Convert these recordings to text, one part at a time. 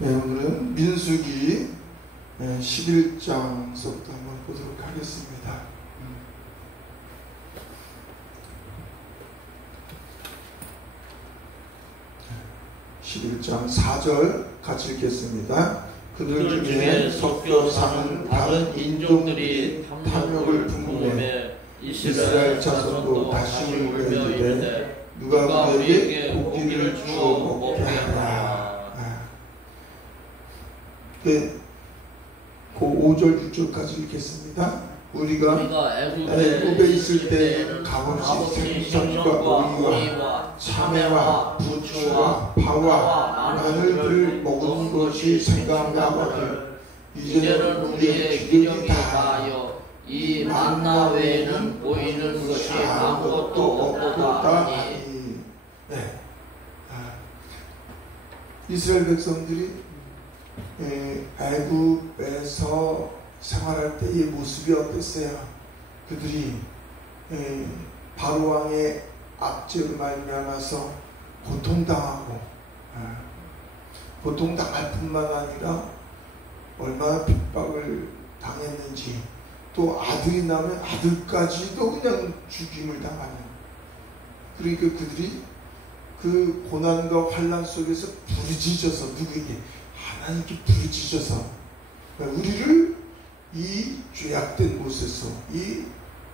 네, 오늘은 민수기 11장서부터 한번 보도록 하겠습니다. 11장 4절 같이 읽겠습니다. 그들 중에 섞여 사는 다른 인종들이 탐욕을 품음에 이스라엘 자손도 다시 울며 누가 우리에게 고기를 주어 먹게 하라. 그 5절 6절까지 읽겠습니다. 우리가 애굽에 있을 때 값없이 생선과 오이와 참외와 부추와 파와 마늘을 먹은 것이 생각나거든 이제는 우리의 기력이 다하여 이 만나 외에는 보이는 것이 아무것도 없도다니. 이스라엘 백성들이 애굽에서 생활할 때의 모습이 어땠어요? 그들이 바로왕의 압제로 말미암아서 고통당하고 고통당할 뿐만 아니라 얼마나 핍박을 당했는지, 또 아들이 나면 아들까지도 그냥 죽임을 당하는, 그러니까 그들이 그 고난과 환난 속에서 부르짖어서, 누구에게? 하나님께 부르짖어서 우리를 이 죄악된 곳에서, 이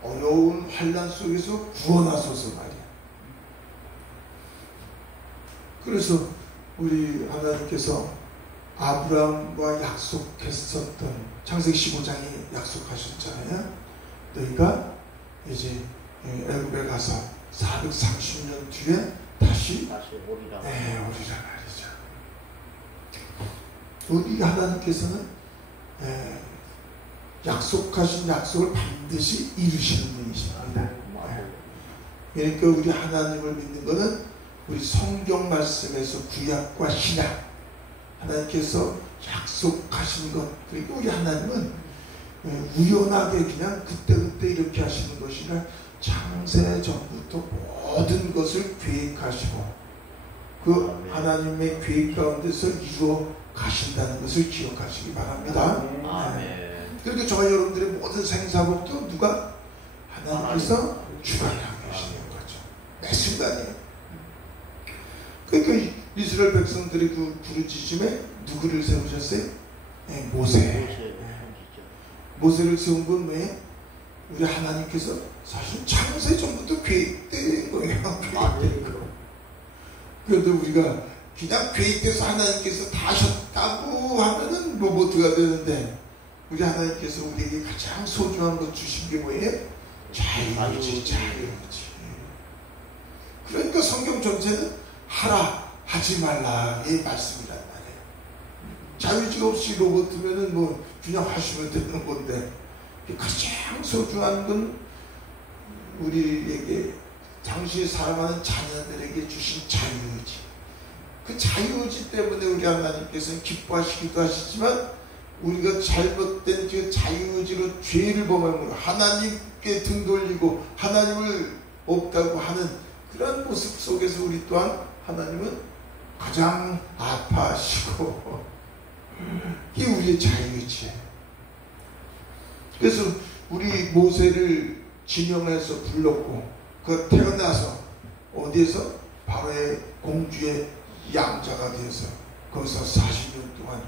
어려운 환난 속에서 구원하소서 말이야. 그래서 우리 하나님께서 아브라함과 약속했었던 창세기 15장에 약속하셨잖아요. 너희가 이제 애굽에 가서 430년 뒤에 다시 오리라 말이죠. 우리 하나님께서는 약속하신 약속을 반드시 이루시는 분이십니다. 그러니까 우리 하나님을 믿는 것은 우리 성경 말씀에서 구약과 신약, 하나님께서 약속하신 것, 그리고 우리 하나님은 우연하게 그냥 그때그때 이렇게 하시는 것이 아니라 창세 전부터 모든 것을 계획하시고 그 하나님의 계획 가운데서 이루어 가신다는 것을 기억하시기 바랍니다. 그리고 저와 여러분들의 모든 생사복도 누가? 하나님께서 주관하고 계시는 거죠. 매 순간이에요. 그러니까 이스라엘 백성들이 그 부르짖음에 누구를 세우셨어요? 모세를 세운 건 왜? 우리 하나님께서 사실 창세 전부터 계획된 거예요. 계획된 거. 그런데 우리가 그냥 계획돼서 하나님께서 다 하셨다고 하면은 로봇가 되는데, 우리 하나님께서 우리에게 가장 소중한 것 주신 게 뭐예요? 자유의지. 그러니까 성경 전체는 하라, 하지 말라의 말씀이란 말이에요. 자유의지가 없이 로봇이면은 뭐 그냥 하시면 되는 건데, 가장 소중한 건 우리에게, 당시에 사랑하는 자녀들에게 주신 자유의지. 그 자유의지 때문에 우리 하나님께서는 기뻐하시기도 하시지만, 우리가 잘못된 그 자유의지로 죄를 범하면 하나님께 등 돌리고 하나님을 없다고 하는 그런 모습 속에서 우리 또한 하나님은 가장 아파하시고, 이게 우리의 자유의지예요. 그래서 우리 모세를 지명해서 불렀고, 그 태어나서 어디에서? 바로의 공주의 양자가 되어서 거기서 40년 동안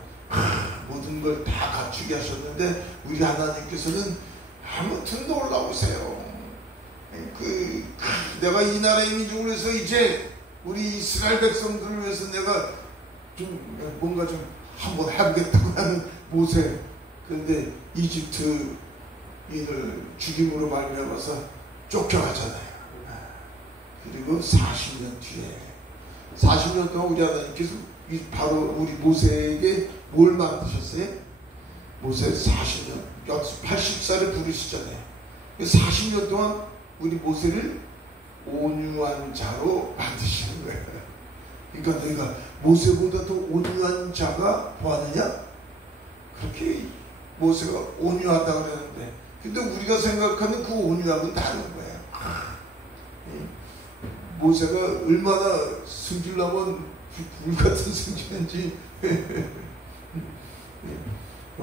모든 걸 다 갖추게 하셨는데, 우리 하나님께서는 아무튼 놀라우세요. 내가 이 나라의 민족을 위해서 이제 우리 이스라엘 백성들을 위해서 내가 좀 뭔가 좀 한번 해보겠다고 하는 모세. 그런데 이집트인을 죽임으로 말미암아서 쫓겨가잖아요. 그리고 40년 뒤에, 40년 동안 우리 하나님께서 바로 우리 모세에게 뭘 만드셨어요? 모세 40년, 80살에 부르시잖아요. 40년 동안 우리 모세를 온유한 자로 만드시는 거예요. 그러니까 너희가 모세보다 더 온유한 자가 보았느냐? 그렇게 모세가 온유하다고 그랬는데, 근데 우리가 생각하는 그 온유함은 다른 거예요. 모세가 얼마나 승질나면 불 같은 성전인지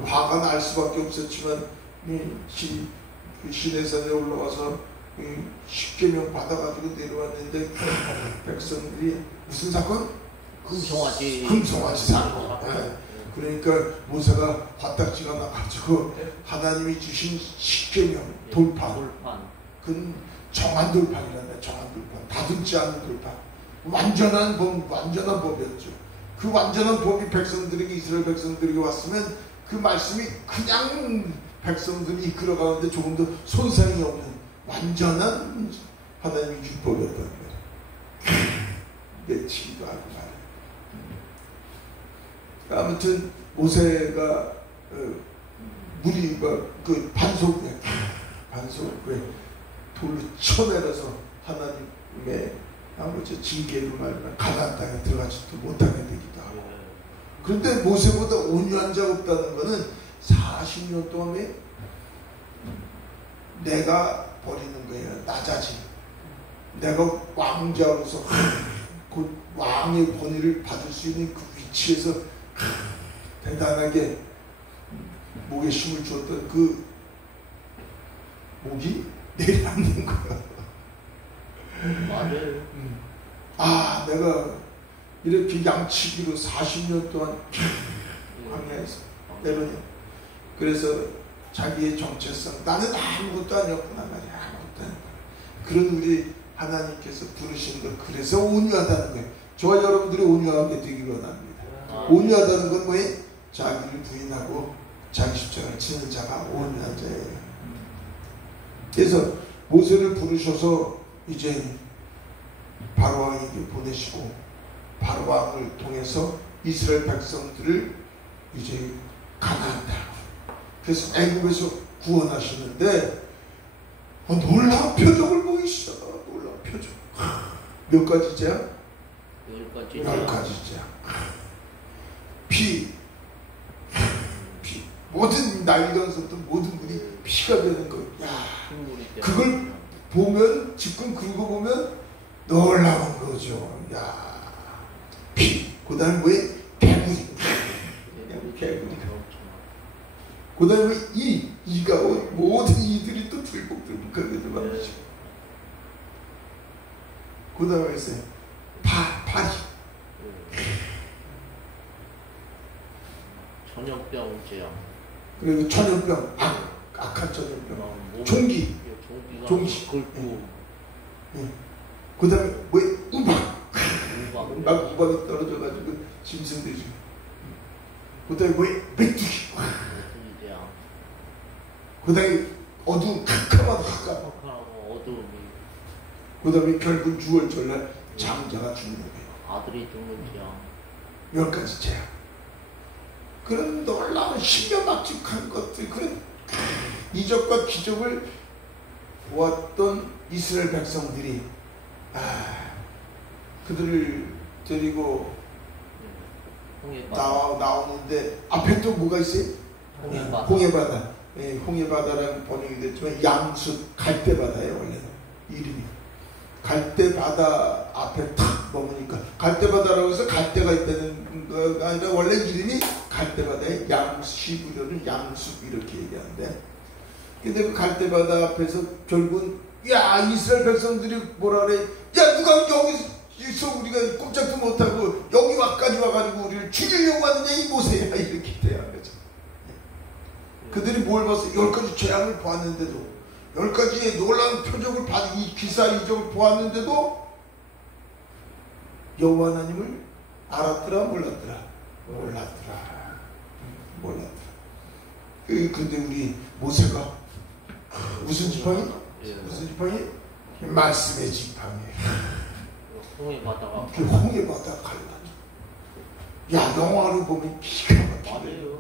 화가 날 수밖에 없었지만 그 시내산에 올라와서 십계명 받아가지고 내려왔는데 백성들이 무슨 사건? 금송아지 사건. 그러니까 모세가 화딱지가 나가지고 하나님이 주신 십계명 돌판. 그건 정한 돌판이란다. 정한 돌판. 다듬지 않은 돌판. 완전한 법이었죠. 그 완전한 법이 백성들에게, 이스라엘 백성들에게 왔으면 그 말씀이 그냥 백성들이 이끌어가는데 조금 더 손상이 없는 완전한 하나님의 율법이었다는 거예요. 맺히기도 하고 말이에요. 아무튼 모세가 무리가 그 반석에 돌로 쳐내려서 하나님의 아버지 징계로 말하면 가나안 땅에 들어가지도 못하게 되기도 하고. 그런데 모세보다 온유한 자 없다는 것은 40년 동안에 내가 버리는 거예요. 나자지. 내가 왕자로서 곧 왕의 권위를 받을 수 있는 그 위치에서 대단하게 목에 힘을 줬던 그 목이 내려앉는 거야. 맞아요. 아, 내가 이렇게 양치기로 40년 동안 광야에서 내려냐. 그래서 자기의 정체성, 나는 아무것도 아니었구나 말이야. 아무것도 아니었구나. 그런 우리 하나님께서 부르신 것, 그래서 온유하다는 거예요. 저와 여러분들이 온유하게 되기를 원합니다. 온유하다는 건 뭐예요? 자기를 부인하고 자기 십자가를 지는 자가 온유한 자예요. 그래서 모세를 부르셔서 이제 바로왕에게 보내시고 바로왕을 통해서 이스라엘 백성들을 이제 가나안 땅, 그래서 애굽에서 구원하시는데 놀라운 표적을 보이시죠. 놀라운 표적. 몇 가지째야? 10가지째야. 피. 모든 나일강서부터 모든 물이 피가 되는 거. 야, 그걸 보면, 지금 그거 보면 놀라운 거죠. 야, 피. 그 다음에 뭐에? 개구리. 개구리가. 그 다음에 이가 모든 이들이 또 들복들복하게 들어가죠. 그 다음에 있어요. 파리. 전염병제야. 그리고 전염병, 악한 전염병. 종기. 굵고. 그 다음에 뭐에? 우박이 떨어져가지고 짐승들이. 그 다음에 뭐에? 메뚜기. 그 다음에 어두운 캄캄한 화가. 그 다음에 결국 6월절날 장자가 죽는 거예요. 아들이 죽는 죄야. 10가지 죄야. 그런 놀라운 신경막직한 것들, 그런 이적과 기적을 보았던 이스라엘 백성들이 그들을 데리고 나오는데 앞에 또 뭐가 있어요? 홍해바다. 예, 홍해바다라는 번역이 됐지만 양수 갈대바다예요. 원래는 이름이 갈대바다 앞에 탁 머무니까 갈대바다라고 해서 갈대가 있다는 거가 아니라 원래 이름이 갈대바다의 히브리어는 양수 이렇게 얘기하는데, 근데 그 갈대바다 앞에서 결국은 이스라엘 백성들이 뭐라 그래? 누가 여기서 우리가 꼼짝도 못하고 여기 와까지 와가지고 우리를 죽이려고 하느냐 이 모세야, 이렇게 대한 거죠. 그들이 뭘 봤어요? 10가지 재앙을 보았는데도, 10가지의 놀라운 표적을 이 기사 이적을 보았는데도 여호와 하나님을 알았더라 몰랐더라? 몰랐더라. 근데 우리 모세가 무슨 지팡이? 무슨 지팡이? 말씀의 지팡이에요. 홍해바다가. 그 홍해바다가 갈라져. 영화로 보면 기가 막히네요.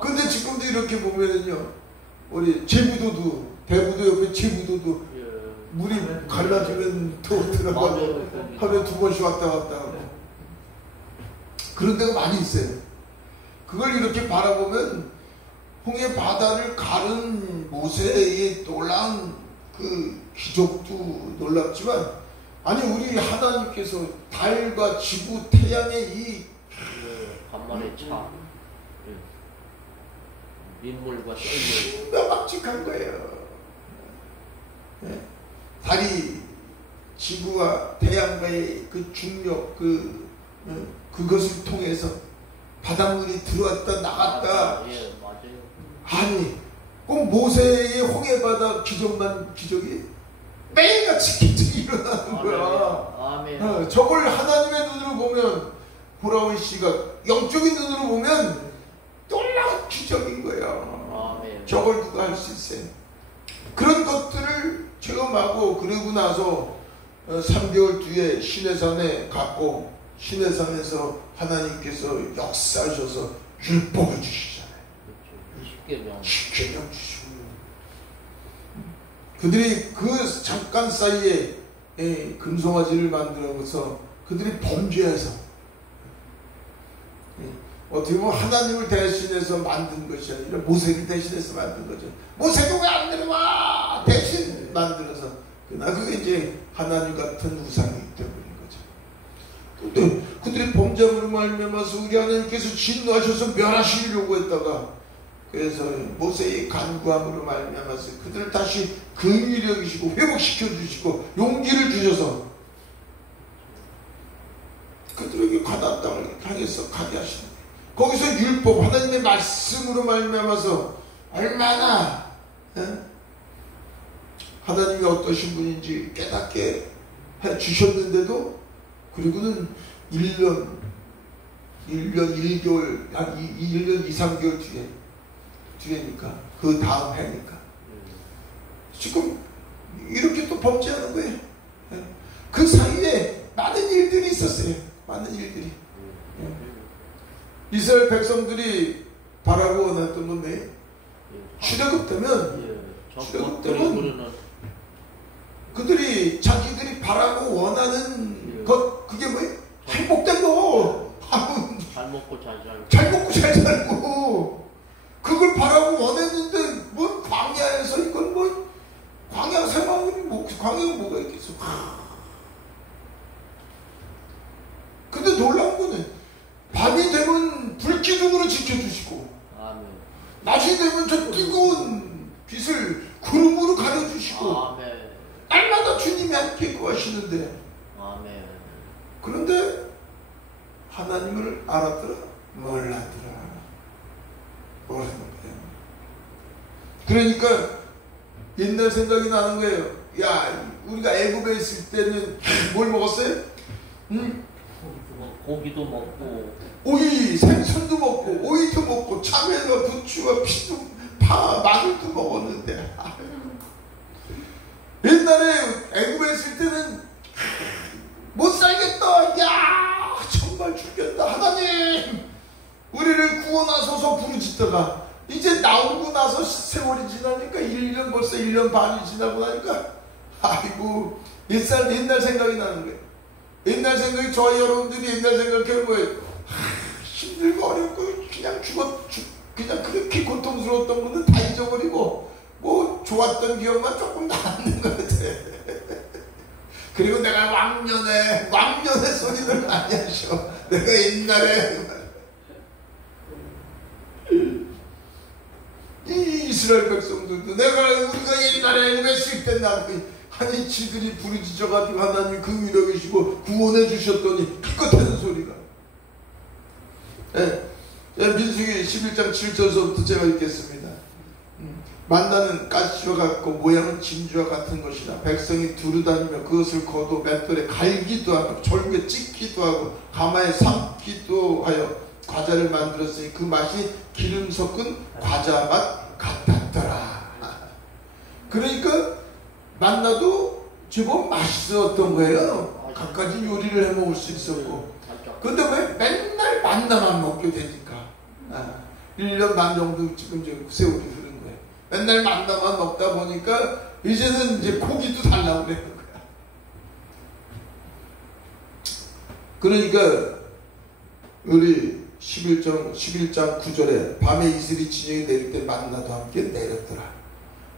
근데 지금도 이렇게 보면은요, 우리 제부도도, 대부도 옆에 제부도도 물이 갈라지면 또 들어가고 하루에 2번씩 왔다 갔다 하고 그런 데가 많이 있어요. 그걸 이렇게 바라보면 홍해 바다를 가른 모세의 놀라운 그 기적도 놀랍지만 아니 우리 하나님께서 달과 지구, 태양의 이 간만에 차 민물과 썰물 신명박직한 거예요. 네? 달이 지구와 태양과의 그 중력 그것을 통해서 바닷물이 들어왔다 나갔다. 예, 맞아요. 아니 꼭 모세의 홍해바다 기적만 기적이 매일같이 기적이 일어나는 거야. 아멘. 저걸 하나님의 눈으로 보면 보라온 씨가 영적인 눈으로 보면 놀라운 기적인 거야. 아멘. 저걸 누가 할 수 있어요? 그런 것들을 체험하고 그러고 나서 3개월 뒤에 시내산에 갔고 시내산에서 하나님께서 역사하셔서 율법을 주시잖아요. 그렇죠. 10계명 주시고 그들이 그 잠깐 사이에 금송아지를 만들어서 그들이 범죄해서 어떻게 보면 하나님을 대신해서 만든 것이 아니라 모세를 대신해서 만든 거죠. 모세도 왜 안 내려와? 대신 만들어서 그러나 그게 이제 하나님 같은 우상이 되어버린 거죠. 근데 그들이 범죄함으로 말미암아서 우리 하나님께서 진노하셔서 멸하시려고 했다가 그래서 모세의 간구함으로 말미암아서 그들을 다시 긍휼히 여기시고 회복시켜 주시고 용기를 주셔서 그들에게 가나안 땅을 향해서 가게 하시는 거예요. 거기서 율법 하나님의 말씀으로 말미암아서 얼마나 하나님이 어떠신 분인지 깨닫게 해 주셨는데도 그리고는 1년 1개월 한 1년 2, 3개월 뒤에니까 그 다음 해니까 지금 이렇게 또 범죄하는 거예요. 그 사이에 많은 일들이 있었어요. 많은 일들이. 이스라엘 백성들이 바라고 원했던 건데 출애굽 때면 그들이 자기들이 바라고 원하는 것 그게 뭐예요? 행복된 거. 잘 먹고 잘 살고. 잘 먹고 잘 살고 그걸 바라고 원했는데 뭐 광야에서 이건 뭐 광야 생활이 광야가 뭐가 있겠어. 근데 놀라운 거는 밤이 되면 불기둥으로 지켜주시고 아멘. 낮이 되면 저 뜨거운 빛을 구름으로 가려주시고 아멘. 날마다 주님이 함께 구하시는데 아멘. 그런데 하나님을 알았더라? 몰랐더라. 모르는 거예요. 그러니까 옛날 생각이 나는 거예요. 야, 우리가 애굽에 있을 때는 뭘 먹었어요? 고기도 먹고 오이, 생선도 먹고 오이도 먹고 참외와 부추와 피도 파, 마늘도 먹었는데 옛날에 애굽에 있을 때는 못 살겠다. 야, 정말 죽겠다. 하나님 우리를 구원하소서 부르짖다가 이제 나오고 나서 세월이 지나니까 1년 벌써 1년 반이 지나고 나니까 아이고 옛날 생각이 나는 거예요. 옛날 생각이 저와 여러분들이 옛날 생각해보면 뭐예요? 힘들고 어렵고 그냥 그냥 그렇게 고통스러웠던 것은 다 잊어버리고 뭐 좋았던 기억만 조금 남는 것 같아. 그리고 내가 왕년의 소리를 많이 하셔. 내가 옛날에 이 이스라엘 백성들도 우리가 옛날에 애굽에 있을 때 아니 지들이 부르짖어가지고 하나님 긍휼히 여기시고 구원해 주셨더니 기껏하는 소리가. 민수기 11장 7절서부터 제가 읽겠습니다. 만나는 가시와 같고 모양은 진주와 같은 것이나 백성이 두루다니며 그것을 거두 맷돌에 갈기도 하고 절구에 찍기도 하고 가마에 삶기도 하여 과자를 만들었으니 그 맛이 기름 섞은 과자 맛 같았더라. 그러니까 만나도 제법 맛있었던 거예요. 갖가지 요리를 해 먹을 수 있었고. 근데 왜 맨날 만나만 먹게 되니까 1년 반 정도 지금 세월이 흐른 거예요. 맨날 만나만 먹다 보니까 이제는 이제 고기도 달라고 그러는 거야. 그러니까 우리 11장 9절에 밤에 이슬이 진영이 내릴 때 만나도 함께 내렸더라.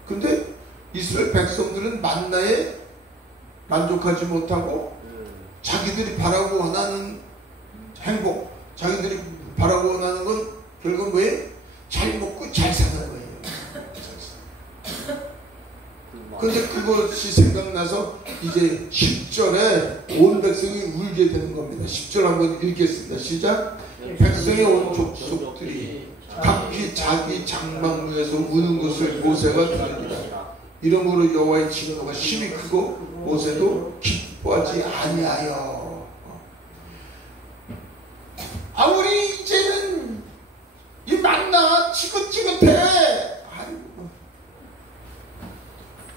근데 이스라엘 백성들은 만나에 만족하지 못하고 자기들이 바라고 원하는 행복, 자기들이 바라고 원하는 건 결국 뭐예요? 잘 먹고 잘 사는 거예요. 그런데 그것이 생각나서 이제 10절에 온 백성이 울게 되는 겁니다. 10절 한번 읽겠습니다. 시작. 백성의 온 족속들이 각기 자기 장막문에서 우는 것을 모세가 들으니라. 이러므로 여호와의 진노가 심히 크고 모세도 기뻐하지 아니하여. 우리 이제는 이 만나 지긋지긋해. 아이고.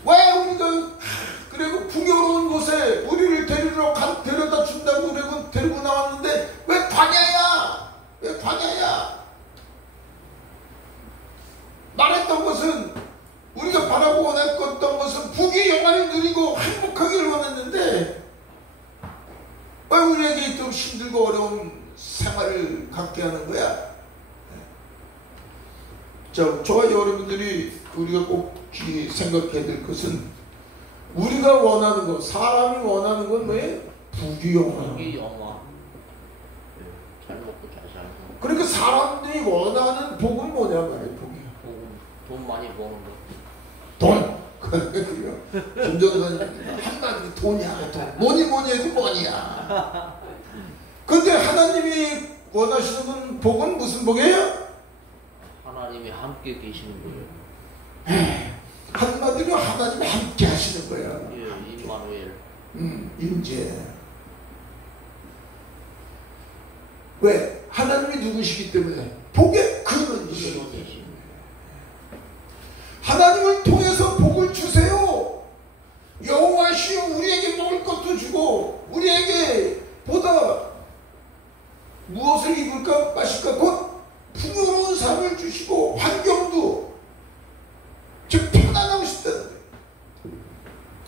왜 우리가 그리고 풍요로운 곳에 우리를 데려다 준다고 그러고 데리고 나왔는데 왜 광야야? 왜 광야야? 말했던 것은 우리가 바라고 원했던 것은 부귀 영화를 누리고 행복하기를 원했는데 왜 우리에게 좀 힘들고 어려운 생활을 갖게 하는 거야? 자, 저와 여러분들이 우리가 꼭 생각해야 될 것은 우리가 원하는 것, 사람이 원하는 건 뭐예요? 부귀 영화. 부귀 영화. 잘 먹고 잘 살고. 그러니까 사람들이 원하는 복은 뭐냐 말이에요, 복이. 돈 많이 버는 거. 돈. 그래요. 김정선님 한마디 돈이야. 돈. 뭐니 해도 뭐니야. 근데 하나님이 원하시는 복은 무슨 복이에요? 하나님이 함께 계시는 거예요. 한마디로 하나님이 함께 하시는 거예요. 예, 임마누엘. 임재. 왜? 하나님이 누구시기 때문에 복의 근원이시기 때문에. 하나님을 통해서 복을 주세요. 여호와시여 우리에게 먹을 것도 주고 우리에게 보다 무엇을 입을까 마실까 곧 풍요로운 삶을 주시고 환경도 즉 편안하고 싶다는 거예요.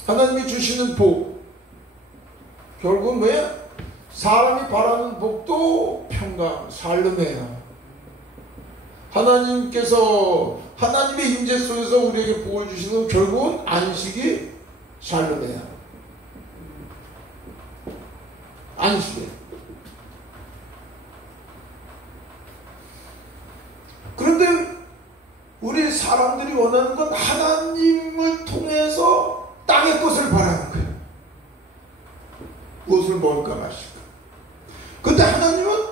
하나님이 주시는 복 결국은 뭐야? 사람이 바라는 복도 평강, 살림이에요. 하나님께서 하나님의 임재 속에서 우리에게 복을 주시는 건 결국은 안식이 살림이에요. 안식이에요. 그런데 우리 사람들이 원하는 건 하나님을 통해서 땅의 것을 바라는 거예요. 무엇을 먹을까 마실까. 그런데 하나님은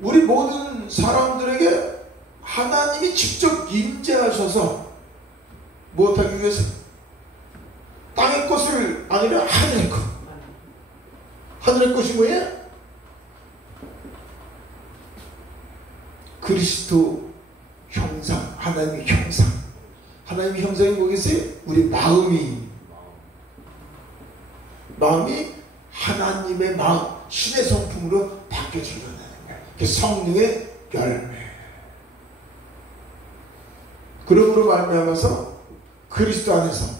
우리 모든 사람들에게 하나님이 직접 임재하셔서 무엇하기 위해서? 땅의 것을 아니라 하늘의 것. 하늘의 것이 뭐예요? 그리스도 형상, 하나님의 형상. 하나님의 형상이 뭐겠어요? 우리 마음이 하나님의 마음, 신의 성품으로 바뀌어지려는 거예요. 그 성령의 열매. 그러므로 말미암아서 그리스도 안에서,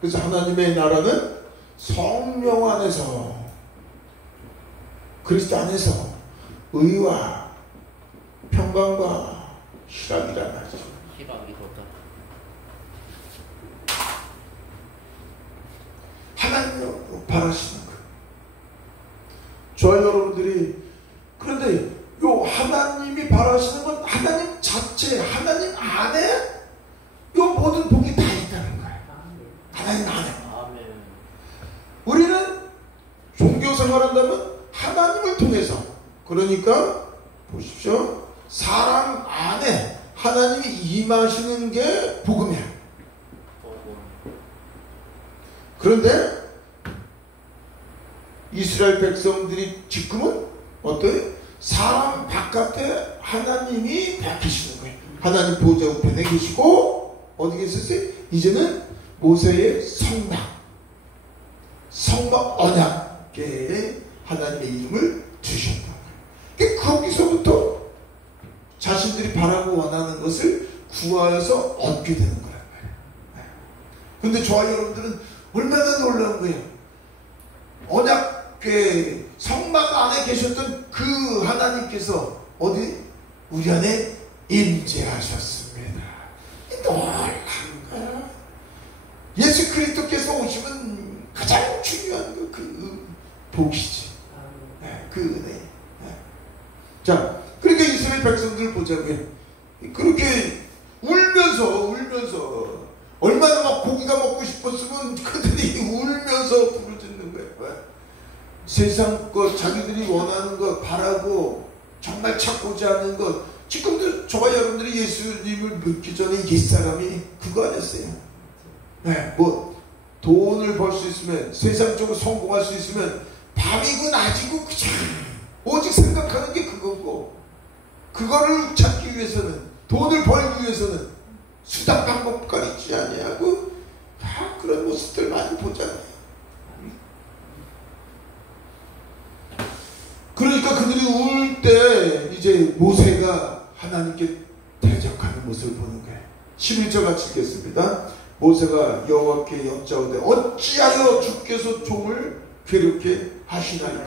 그래서 하나님의 나라는 성령 안에서, 그리스도 안에서 의와 평강과 희락이란 말이죠. 희락이 더 하나님을 바라시는 거예요. 저와 여러분들이 그런데 요 하나님이 바라시는 건 하나님 자체, 하나님 안에 요 모든 복이 다 있다는 거예요. 하나님 안에. 우리는 종교 생활한다면 하나님을 통해서, 그러니까 보십시오. 사람 안에 하나님이 임하시는 게 복음이야. 그런데 이스라엘 백성들이 지금은 어때요? 사람 바깥에 하나님이 박히시는 거예요. 하나님 보좌 우편에 계시고 어디 계셨어요? 이제는 모세의 성막 언약궤에 하나님의 이름을 주셨다. 거기서부터 자신들이 바라고 원하는 것을 구하여서 얻게 되는 거란 말이에요. 그런데 저와 여러분들은 얼마나 놀라운 거예요. 언약궤 성막 안에 계셨던 그 하나님께서 어디? 우리 안에 임재하셨습니다. 놀라운 거예요. 예수 그리스도께서 오시면 가장 중요한 그 복이지. 그 은혜. 자, 그러니까 이스라엘 백성들 보자고요. 그렇게 울면서 얼마나 막 고기가 먹고 싶었으면 그들이 울면서 부르짖는 거예요. 왜? 세상 것, 자기들이 원하는 것, 바라고 정말 찾고자 하는 것. 지금도 저와 여러분들이 예수님을 믿기 전에 옛사람이 그거 아니었어요. 네, 뭐 돈을 벌 수 있으면, 세상적으로 성공할 수 있으면 밤이고 낮이고 그냥 오직 생각하는 게 그거고, 그거를 찾기 위해서는, 돈을 벌기 위해서는 수단 방법가 있지 아니하고 다 그런 모습들 많이 보잖아요. 그러니까 그들이 울 때 이제 모세가 하나님께 대적하는 모습을 보는 거예요. 11절 같이 읽겠습니다. 모세가 여호와께 여짜오되 어찌하여 주께서 종을 괴롭게 하시나이까?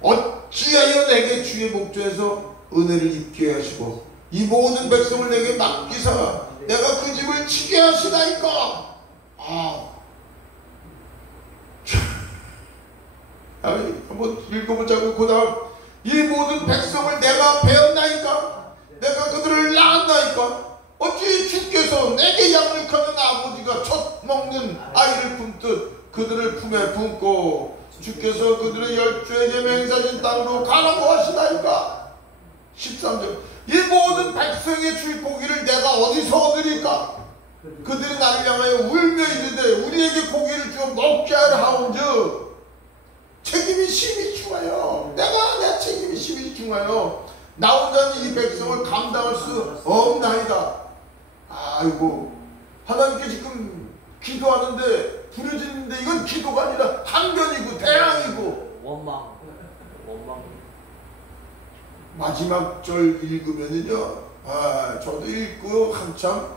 어찌하여 내게 주의 목전에서 은혜를 입게 하시고 이 모든 백성을 내게 맡기사 내가 그 집을 치게 하시나이까? 한번 읽어보자고. 그 다음, 이 모든 백성을 내가 배웠나이까? 내가 그들을 낳았나이까? 어찌 주께서 내게 양육하는 아버지가 첫 먹는 아이를 품듯 그들을 품에 품고 주께서 그들의 열조에게 맹세하신 땅으로 가라고 하시나이까? 13절, 이 모든 백성의 줄 고기를 내가 어디서 얻으리까? 그들이 나를 향하여 울며 이르되 우리에게 고기를 주어 먹게 하려 하온즉 책임이 심히 중하여 내 책임이 심히 중하여 나 혼자는 이 백성을 감당할 수 없나이다. 아이고, 하나님께 지금 기도하는데 부르짖는데 이건 기도가 아니라 항변이고 대항이고 원망. 마지막 절 읽으면은요, 저도 읽고 한참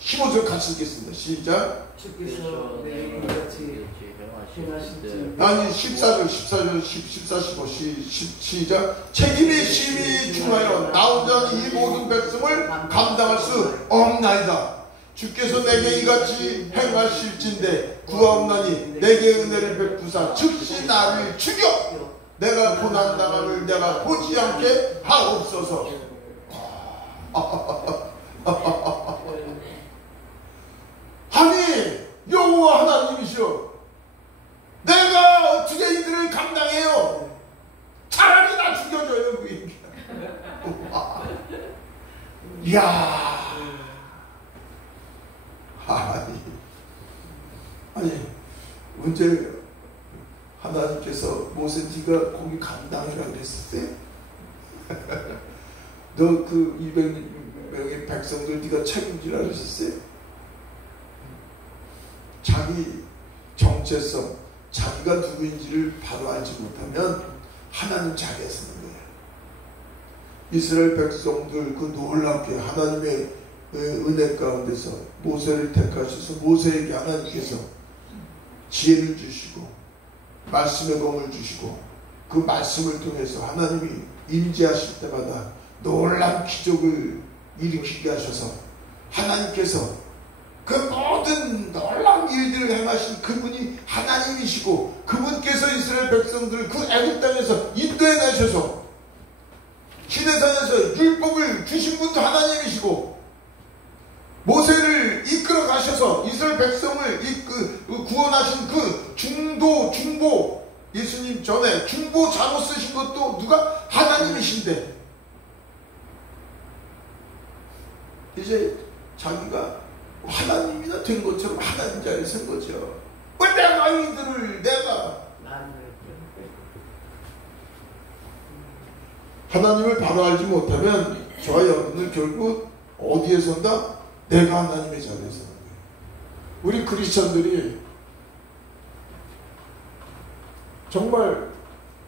15절 같이 읽겠습니다. 시작. 주께서 내게 같이 아니 14절 14, 15 시작. 책임이 심히 중하여 나 혼자는 이 모든 백성을 감당할 수 없나이다. 주께서 내게 이같이 행하실진데 구하옵나니 내게 은혜를 베푸사 즉시 나를 죽여 내가 고난당함을 내가 보지 않게 하옵소서. 아니 여호와 하나님이시여, 내가 어떻게 이들을 감당해요? 차라리 나 죽여줘요. 그 얘기야. 이야, 아니 언제 하나님께서 모세 네가 거기 감당이라 그랬었어요? 너 그 200명의 백성들 네가 책임지라 그랬었어요? 자기 정체성, 자기가 누구인지를 바로 알지 못하면 하나님 자리에 서는 거예요. 이스라엘 백성들 그 놀랍게 하나님의 은혜 가운데서 모세를 택하셔서 모세에게 하나님께서 지혜를 주시고 말씀의 검을 주시고 그 말씀을 통해서 하나님이 임재하실 때마다 놀라운 기적을 일으키게 하셔서 하나님께서 그 모든 놀라운 일들을 행하신 그분이 하나님이시고 그분께서 이스라엘 백성들을 그 애굽 땅에서 인도해 내셔서 시내산에서 율법을 주신 분도 하나님이시고 모세를 이끌어 가셔서 이스라엘 백성을 구원하신 그 중보 예수님 전에 중보 자로 쓰신 것도 누가? 하나님이신데 이제 자기가 하나님이나 된 것처럼 하나님 자리에 선 거죠. 왜 내가 이들을 하나님을 바로 알지 못하면 저와 여러분은 결국 어디에 선다? 내가 하나님의 자리에 서는 거예요. 우리 크리스천들이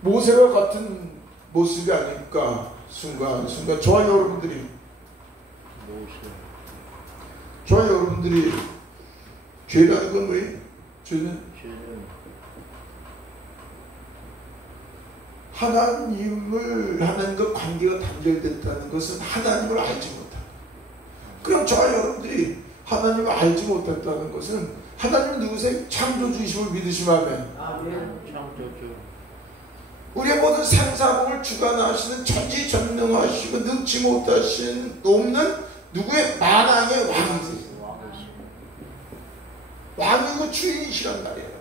모세와 같은 모습이 아닐까. 순간 저와 여러분들이 죄라는 건 뭐예요? 죄는 하나님과 관계가 단절됐다는 것은 하나님을 알지 못한다. 그럼 저와 여러분들이 하나님을 알지 못했다는 것은 하나님 누구세요? 창조주이심을 믿으시면 아멘. 창조주. 우리의 모든 생사봉을 주관하시는 전지전능하시고 능치 못하신 없는 누구의 만왕의 왕이세요. 왕이고 주인이시란 말이에요.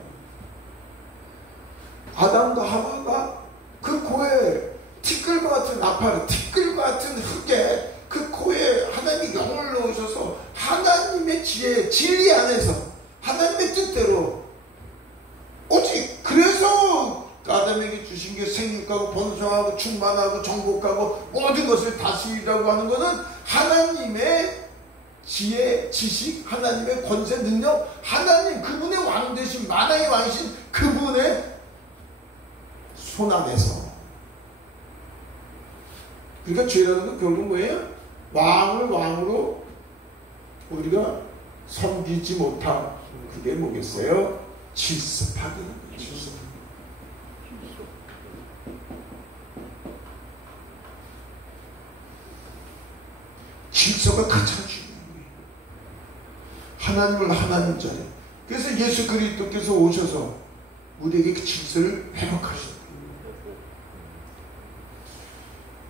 아담과 하와가 그 코에 티끌과 같은 나팔, 티끌과 같은 흙에 그 코에 하나님이 영을 넣으셔서 하나님의 지혜, 진리 안에서 하나님의 뜻대로 오직 그래서 아담에게 주신 게 생육하고 번성하고 충만하고 정복하고 모든 것을 다스리라고 하는 것은 하나님의 지혜, 지식, 하나님의 권세, 능력, 하나님 그분의 왕 되신 만왕의 왕이신 그분의 손 안에서. 그러니까 죄라는 건 결국 뭐예요? 왕을 왕으로 우리가 섬기지 못한 그게 뭐겠어요? 질서 파괴는 거예요. 질서. 질서가 가장 중요해요. 하나님을 하나님 자리. 그래서 예수 그리스도께서 오셔서 우리에게 그 질서를 회복하셨어요.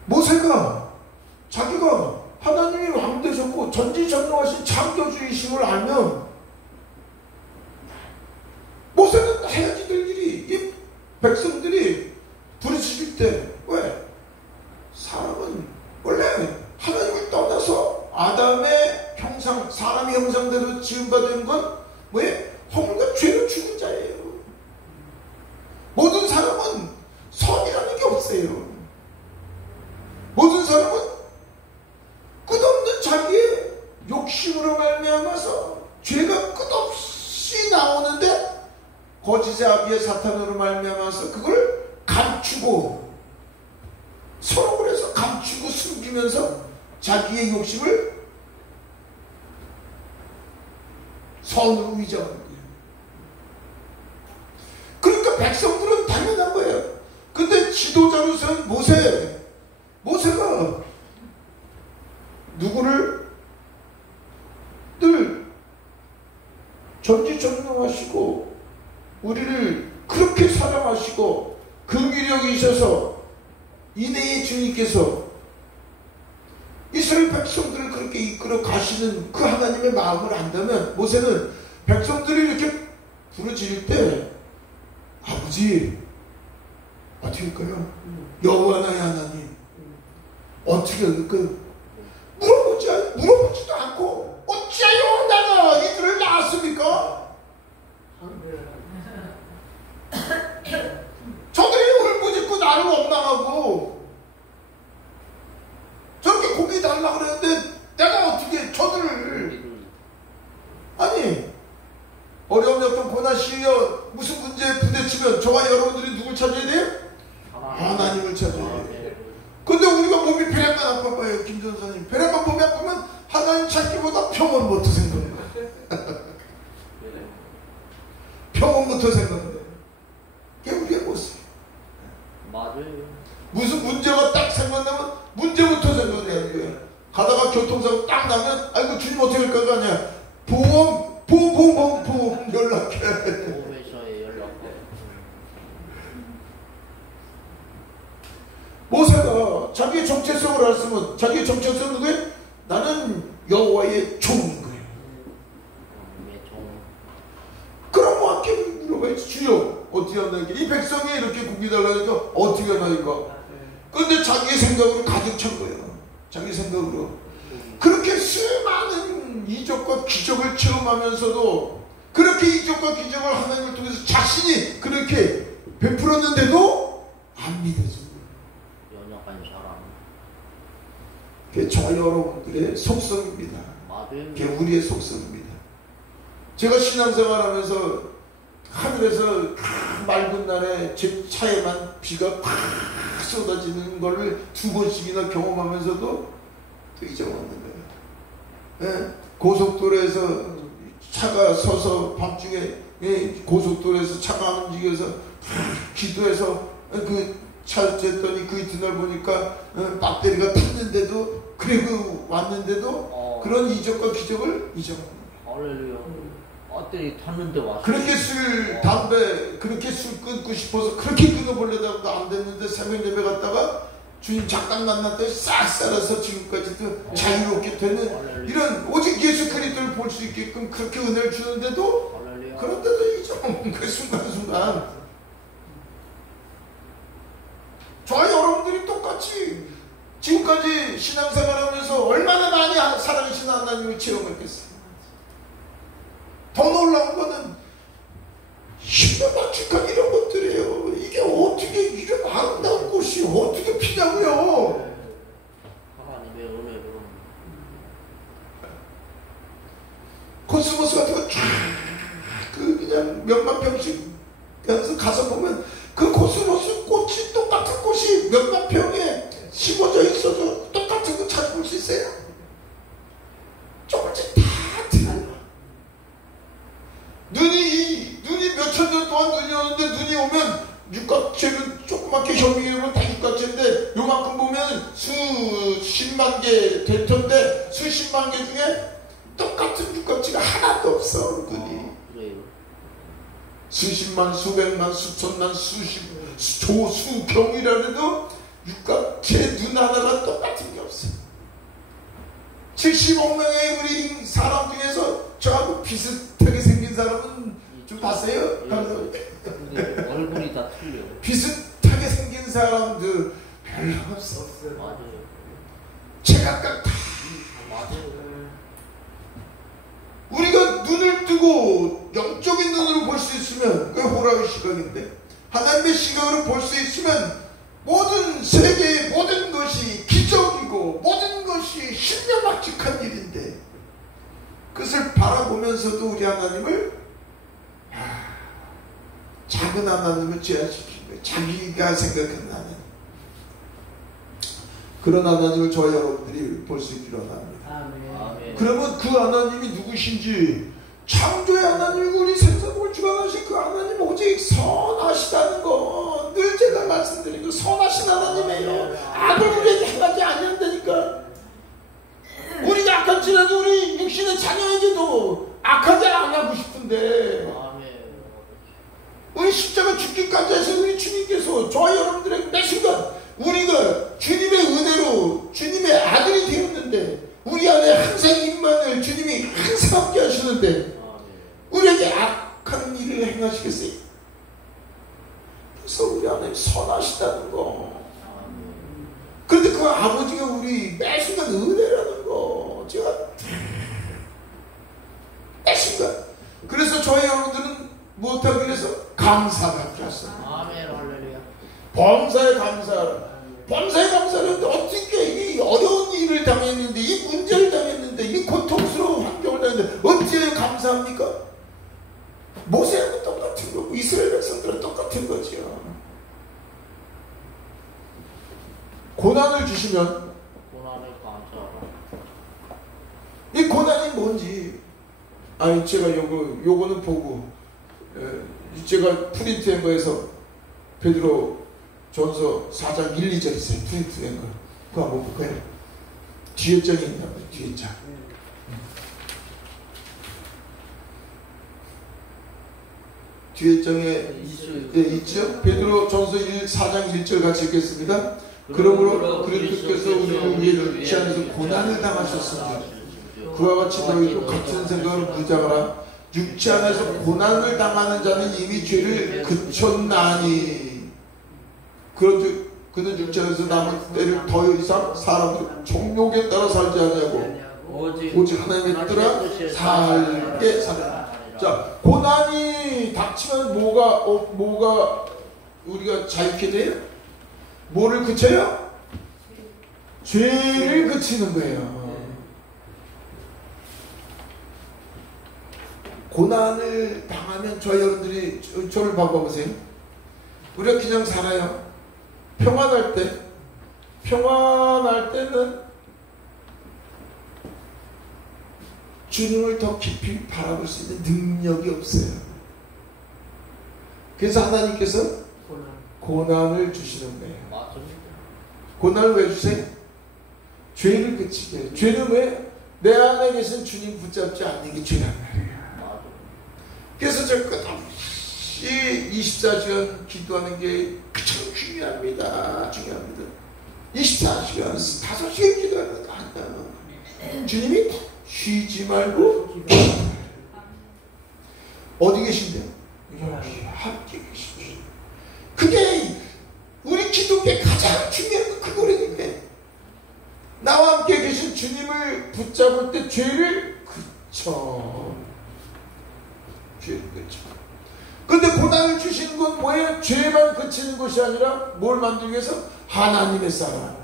모세가 자기가 하나님이 왕 되셨고 전지전능하신 창조주이심을 알면 모세는 해야지 될 일이 이 백성들이 부르짖을 때 왜? 사람은 원래 하나님을 떠나서 아담의 형상, 사람의 형상대로 지음받은 건 왜? 허물과 죄로 죽은 자예요. 모든 사람은 선이라는 게 없어요. 모든 사람은 끝없는 자기의 욕심으로 말미암아서 죄가 끝없이 나오는데 거짓의 아비의 사탄으로 말미암아서 그걸 감추고 서로 그래서 감추고 숨기면서 자기의 욕심을 선으로 위장하는 거예요. 그러니까 백성들은 당연한 거예요. 근데 지도자로 선 모세가 누구를 늘 전지전능하시고 우리를 그렇게 사랑하시고 긍휼력이셔서 인애의 주님께서 이스라엘 백성들을 그렇게 이끌어 가시는 그 하나님의 마음을 안다면 모세는 백성들이 이렇게 부르짖을 때 아버지 어떻게 할까요? 여호와 나의 하나님 어떻게 할까요? 물어보지도 않고 어찌하여 나가 이들을 낳았습니까? 저들이 울부짖고 나를 원망하고 저렇게 고기 달라고 그랬는데 내가 어떻게 저들을 아니 어려움 역경 고난 시여 무슨 문제에 부딪히면 저와 여러분들이 누굴 찾아야 돼요? 하나님을 찾아야 돼요. 근데 우리가 몸이 배려만 아파봐요. 김 전사님 배려만 몸이 아프면 하나님 찾기보다 평온부터 생각해요. 평온부터 생각해요. 그게 우리의 모습. 맞아요. 무슨 문제가 딱 생각나면 문제부터 생각해야 돼요. 가다가 교통사고 딱 나면 아이고 주님 어떻게 할 거가 아니야. 보험 연락해. 보험회사에 연락해. 모세가 자기의 정체성을 알았으면 자기의 정체성은 누구예요? 나는 여호와의 종인 거예요. 그럼 뭐 함께 물어봐야지. 주여 어떻게 하나이까? 이 백성이 이렇게 국이 달라니까 어떻게 하나이까? 근데 자기의 생각으로 가득 찬 거예요. 자기 생각으로. 그렇게 수많은 이적과 기적을 체험하면서도 그렇게 이적과 기적을 하나님을 통해서 자신이 그렇게 베풀었는데도 안 믿어져요. 연약한 사람. 그게 저 여러분들의 속성입니다. 그게 우리의 속성입니다. 제가 신앙생활하면서 하늘에서 맑은 날에 제 차에만 비가 팍 쏟아지는 거를 2번씩이나 경험하면서도 또 잊어먹는 거예요. 네? 고속도로에서 차가 서서 밤중에 고속도로에서 차가 안 움직여서 기도해서 그 차 쟀더니 그 이튿날 보니까 배터리가 탔는데도 그리고 왔는데도 그런 이적과 기적을 잊어먹는 거예요. 할렐루야. 어떤 탔는데 와서 그렇게 담배 그렇게 술 끊고 싶어서 그렇게 끊어보려다가도 안 됐는데 새벽 예배 갔다가 주님 잠깐 만났더니 싹 살아서 지금까지도 자유롭게 되는 이런 오직 예수 그리스도를 볼 수 있게끔 그렇게 은혜를 주는데도 그런데도 잊어먹는 그 순간순간 저와 여러분들이 똑같이 지금까지 신앙생활하면서 얼마나 많이 살아계신 하나님을 체험했겠어요. 더 놀라운 거는 신명맞춤한 이런 것들이에요. 이게 어떻게 이런 아름다운 곳이 어떻게 피냐고요. 하나님의 은혜로 코스모스 같은 거 쫙 그냥 몇만 평씩 가서 보면 그 코스모스 꽃이 똑같은 꽃이 몇만 평에 심어져 있어도 똑같은 거 찾아볼 수 있어요? 조금씩 다 틀려. 눈이 몇천 년 동안 눈이 오는데 눈이 오면 육각체는 조그맣게 현미경으로 다 육각체인데 요만큼 보면 수십만 개 될 텐데 수십만 개 중에 똑같은 육각체가 하나도 없어. 눈이 수십만 수백만 수천만 수경이라 해도 육각체 눈 하나가 똑같은 게 없어. 75 명의 우리 사람 중에서 저하고 비슷하게 생긴 사람은 좀 봤어요? 얼굴이 다 틀려. 비슷하게 생긴 사람들 별로 없어. 맞아요. 제각각 다. 맞아요. 우리가 눈을 뜨고 영적인 눈으로 볼 수 있으면 그게 호라의 시각인데 하나님의 시각으로 볼 수 있으면 모든 세계의 모든 것이 기적이고 모든 것이 신명막측한 일인데 그것을 바라보면서도 우리 하나님을 작은 하나님을 제한시킨 거예요. 자기가 생각한 하나님. 그런 하나님을 저와 여러분들이 볼 수 있기를 원합니다. 아멘. 그러면 그 하나님이 누구신지 창조의 하나님 우리 생사복을 주관하신 그 하나님 오직 선하시다는 거 늘 제가 말씀드린 거 선하신 하나님이에요. 악을 우리에게 행하지 않는다니까. 우리가 약할지라도 우리 육신의 자녀에게도 악하지 않고 싶은데 우리 십자가 죽기까지 해서 우리 주님께서 저와 여러분들에게 매 순간 우리가 주님의 은혜로 주님의 아들이 되었는데 우리 안에 항상 임만을 주님이 항상 함께 하시는데 우리에게 악한 일을 행하시겠어요? 그래서 우리 안에 선하시다는 거. 그런데 그 아버지가 우리 매 순간 은혜라는 거 제가 매 순간. 그래서 저희 여러분들은 무엇하기 위해서 감사가 필요했어요. 아멘. 할렐루야. 범사에 감사하라. 범사에 감사하는데 어떻게 이 어려운 일을 당했는데 이 문제를 당했는데 이 고통스러운 환경을 당했는데 어찌 감사합니까? 모세하고 똑같은 거고 이스라엘 백성들은 똑같은 거지요. 고난을 주시면 고난을 감사하라. 이 고난이 뭔지 아니 제가 요거는 보고 제가 프린트한 거에서 베드로 전서 4장 1, 2절 있어요. 프린트한 거. 그거 한번 볼까요? 뒤에 장이 있나 봐요. 뒤에 장. 뒤에 장에 있죠? 베드로 전서 4장 1절 같이 읽겠습니다. 그러므로 그리스도께서 우리를 위해 육체 안에서 고난을 당하셨습니다. 그와 같이 너희도 같은 생각을 무장하라. 육체 안에서 고난을 당하는 자는 이미 죄를 그쳤나니 그런즉 그는 육체 안에서 남은 때를 더 이상 사람들 종욕에 따라 살지 않냐고 오직 하나님의 뜻대로 살게 살아라. 자, 고난이 닥치면 뭐가 우리가 자유케 돼요? 뭐를 그쳐요? 죄를 그치는 거예요. 고난을 당하면 저 여러분들이 저를 바꿔보세요. 우리가 그냥 살아요. 평안할 때는 주님을 더 깊이 바라볼 수 있는 능력이 없어요. 그래서 하나님께서 고난을 주시는 거예요. 맞습니다. 고난을 왜 주세요? 죄를 그치게 해요. 죄는 왜? 내 안에 계신 주님 붙잡지 않는 게 죄란 말이에요. 그래서 저 끝없이 24시간 기도하는 게 참 중요합니다. 중요합니다. 24시간 5시간 기도하는 거 아니야. 주님이 쉬지 말고 어디 계신데요? 여기 함께 계십시오. 그게 우리 기독교의 가장 중요한 건 그거라니까. 나와 함께 계신 주님을 붙잡을 때 죄를 그쳐. 죄를 그쳐. 근데 고난을 주시는 건 뭐예요? 죄만 그치는 것이 아니라 뭘 만들기 위해서? 하나님의 사람.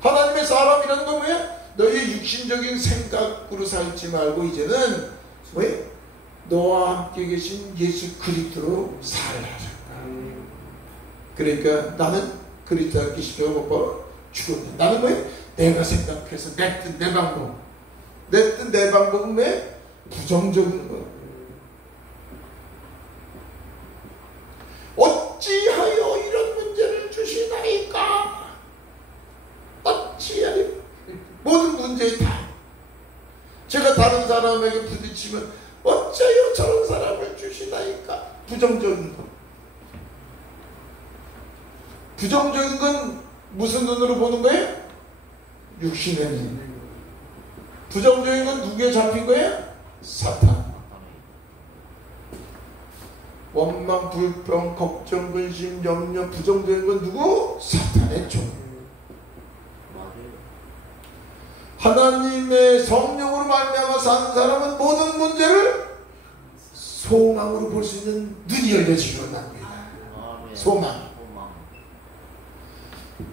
하나님의 사람이라는 건 뭐예요? 너의 육신적인 생각으로 살지 말고 이제는 왜? 너와 함께 계신 예수 그리스도로 살아라. 그러니까 나는 그리스도 함께 십자가 죽었네. 나는 왜? 내가 생각해서 내 뜻, 내 방법. 내 뜻, 내 방법은 왜? 부정적인 거야. 어찌하여 이런 문제를 주시나이까? 어찌하여? 모든 문제에 다. 제가 다른 사람에게 부딪히면 어찌하여 저런 사람을 주시나이까? 부정적인 거. 부정적인 건 무슨 눈으로 보는 거예요? 육신의 눈. 부정적인 건 누구에 잡힌 거예요? 사탄. 원망, 불평, 걱정, 근심, 염려, 부정적인 건 누구? 사탄의 종. 하나님의 성령으로 말미암아 사는 사람은 모든 문제를 소망으로 볼 수 있는 눈이 열려지기 원합니다. 소망.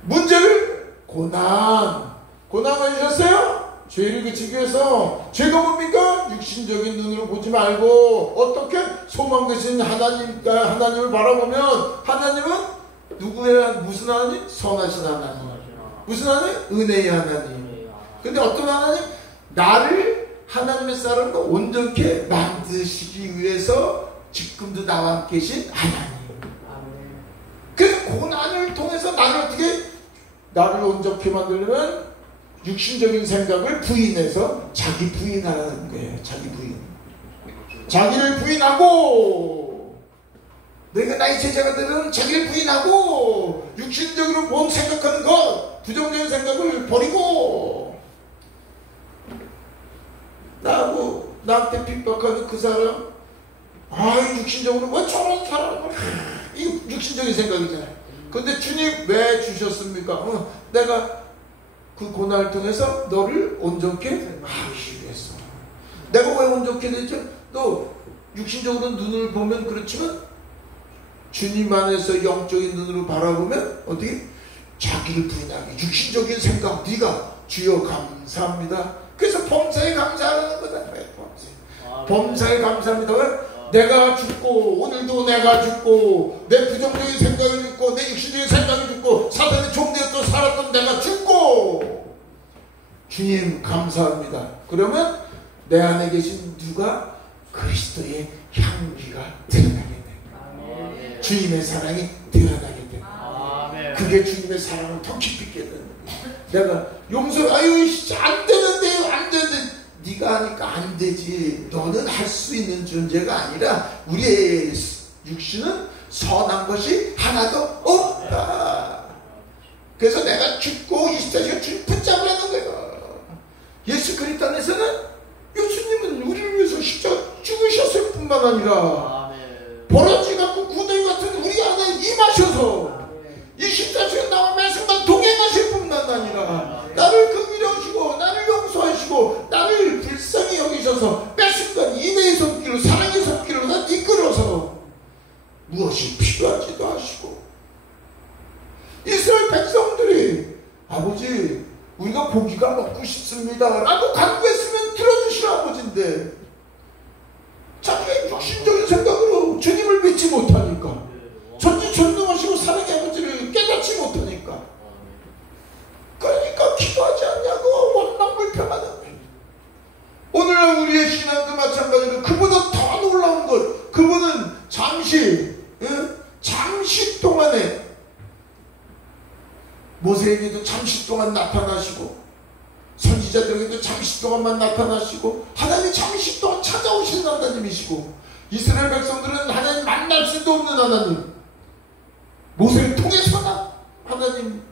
문제를 고난을 주셨어요? 죄를 그치기 위해서. 죄가 뭡니까? 육신적인 눈으로 보지 말고 어떻게? 소망 되신 하나님을 바라보면 하나님은 누구의 무슨 하나님? 선하신 하나님. 무슨 하나님? 은혜의 하나님. 근데 어떤 하나님? 나를 하나님의 사람으로 온전케 만드시기 위해서 지금도 나와 함께 계신 하나님. 그 고난을 통해서 나를 온전케 만들려면 육신적인 생각을 부인해서 자기 부인하는 거예요. 자기 부인. 자기를 부인하고, 너희가 나의 제자가 되면 자기를 부인하고, 육신적으로 본 생각하는 것, 부정적인 생각을 버리고, 나한테 핍박하는 그 사람, 육신적으로 왜 저런 사람을, 이 육신적인 생각이잖아요. 근데 주님 왜 주셨습니까? 내가 그 고난을 통해서 너를 온전케 하기 위해서. 내가 왜 온전케 됐죠? 너 육신적으로 눈을 보면 그렇지만 주님 안에서 영적인 눈으로 바라보면 어떻게? 자기를 부인하기. 육신적인 생각, 네가 주여 감사합니다. 그래서 범사에 감사하는 거다. 범사에 감사합니다. 왜? 내가 죽고, 오늘도 내가 죽고, 내 부정적인 생각을 죽고, 내 육신적인 생각을 죽고, 사단의 종되었던 살았던 내가 죽고, 주님 감사합니다. 그러면 내 안에 계신 누가? 그리스도의 향기가 드러나게 됩니다. 주님의 사랑이 드러나게 됩니다. 그게 주님의 사랑을 더 깊이 깨닫는 거예요. 내가 안 되는데요, 안 되는데. 네가 하니까 안 되지. 너는 할 수 있는 존재가 아니라 우리의 육신은 선한 것이 하나도 없다. 그래서 내가 죽고 24시간 주님 붙잡으라는 거예요. 예수 그리스도 안에서는 예수님은 우리를 위해서 십자가 죽으셨을 뿐만 아니라 버러지 같고 구덩이 같은 우리 안에 임하셔서 24시간 나와 매 순간 동행하실 뿐만 아니라 나를 긍휼하시고 나를 용서하시고 나를 불쌍히 여기셔서 매 순간 인애의 손길로 사랑의 손길로 난 이끌어서 무엇이 필요한지도 하시고 이스라엘 백성들이 아버지 우리가 고기가 먹고 싶습니다 라고 간구했으면 들어주실 아버지인데 자기의 육신적인 생각으로 주님을 믿지 못하니까 전지전능하시고 사랑의 아버지를 깨닫지 못하니까 그러니까 기도하지 않냐고 원망불평하는 거예요. 오늘날 우리의 신앙도 마찬가지로 그보다 더 놀라운 것, 그분은 잠시 동안에 모세에게도 잠시 동안 나타나시고 선지자 선지자들에게도 잠시 동안만 나타나시고 하나님이 잠시 동안 찾아오시는 하나님이시고 이스라엘 백성들은 하나님 만날 수도 없는 하나님, 모세를 통해서나 하나님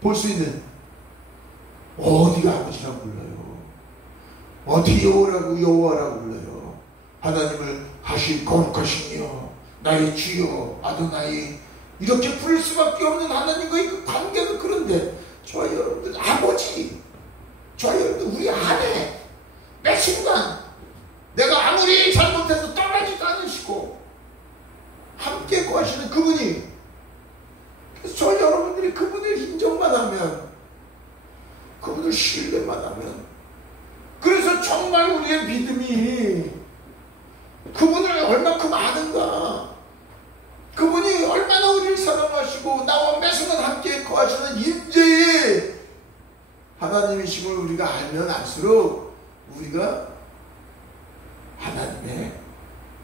볼 수 있는, 어디가 아버지라고 불러요? 어디 여호와라고 불러요? 하나님을 하실 거룩하시며 나의 주여 아도나이 이렇게 부를 수밖에 없는 하나님과의 그 관계는. 그런데 저와 여러분들 아버지, 저와 여러분들 우리 안에 매 순간 내가 아무리 잘못해도 떠나지도 않으시고 함께 거하시는 그분이, 그래서 저와 여러분들이 그분을 인정만 하면, 그분을 신뢰만 하면, 그래서 정말 우리의 믿음이 그분을 얼마큼 아는가, 그분이 얼마나 우리를 사랑하시고 나와 매 순간 함께 거하시는 임재의 하나님이심을 우리가 알면 알수록 우리가 하나님의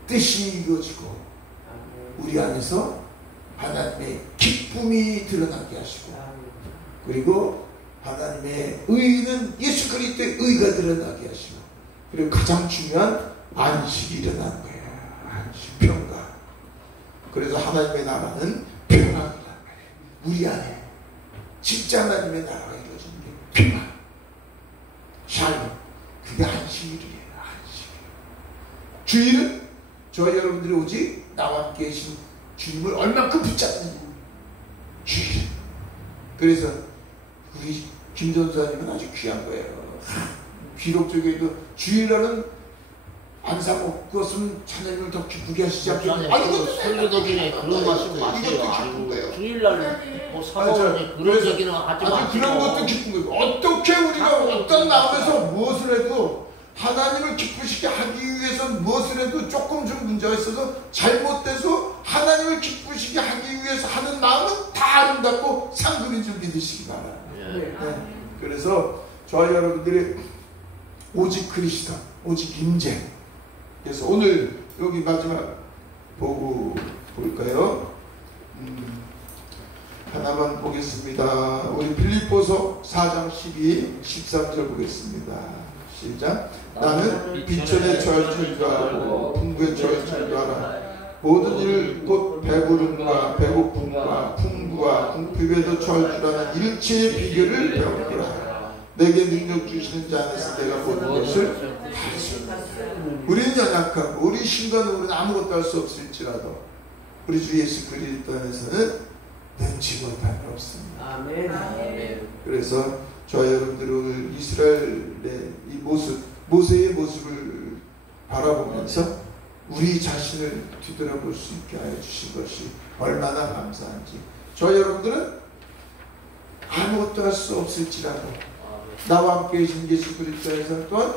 뜻이 이루어지고 우리 안에서 하나님의 기쁨이 드러나게 하시고, 그리고 하나님의 의는 예수 그리스도의 의가 드러나게 하시고, 그리고 가장 중요한 안식이 일어나는 거예요. 안식, 평강. 그래서 하나님의 나라는 평강이란 말이에요. 우리 안에 진짜 하나님의 나라가 이루어지는 게 평강, 샬롬, 그게 안식일이에요. 안식. 주일은 저와 여러분들이 오직 나와 함께 계신 주님을 얼만큼 붙잡느냐. 주일. 그래서 우리 김 전사님은 아주 귀한 거예요. 비록 저기도 주일날은 안 사 먹었으면 하나님을 더 기쁘게 하시지 않겠냐. 설교덕이네 그런 말씀 마세요. 아이고 주일날 뭐 사먹으니 그런 얘기는 하지 마세요. 그런 것도 기쁜 거예요. 어떻게 우리가 어떤 마음에서 무엇을 해도 하나님을 기쁘시게 하기 위해서 무엇을 해도 조금 좀 문제가 있어서 잘못돼서 하나님을 기쁘시게 하기 위해서 하는 마음은 다 아름답고 상급인 줄 믿으시기 바랍니다. 네. 그래서 저와 여러분들이 오직 그리스도, 오직 임재. 그래서 오늘 여기 마지막 보고 볼까요? 하나만 보겠습니다. 우리 빌립보서 4장 12, 13절 보겠습니다. 시작. 나는 빈천에 처할 줄도 알고 풍부에 처할 줄도 알아. 모든 일 곧 배부름과 배고픔과 풍부와 궁핍에도 처할 줄 아는 일체의 비결을 배우노라. 내게 능력 주시는 자 안에서 내가 모든 것을 할 수 있다. 우리는 연약하고 우리 신과는 우리는 아무것도 할 수 없을지라도 우리 주 예수 그리스도 안에서는 능치 못할 게 없습니다. 아멘. 그래서 저와 여러분들 오늘 이스라엘의 이 모습, 모세의 모습을 바라보면서 우리 자신을 뒤돌아볼 수 있게 하여 주신 것이 얼마나 감사한지. 저와 여러분들은 아무것도 할 수 없을지라도 나와 함께 계신 예수 그리스도 안에서 또한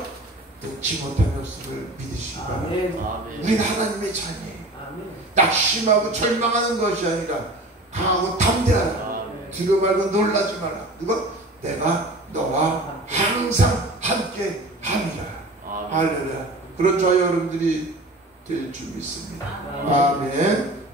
능치 못함이 없음을 믿으시기 바랍니다. 우리는 하나님의 자녀예요. 낙심하고 절망하는 것이 아니라 강하고 담대하라. 두려워 놀라지 마라. 그리고 내가 너와 항상 함께 함이라. 할렐루야. 그런 저와 여러분들이 될 줄 믿습니다. 아멘.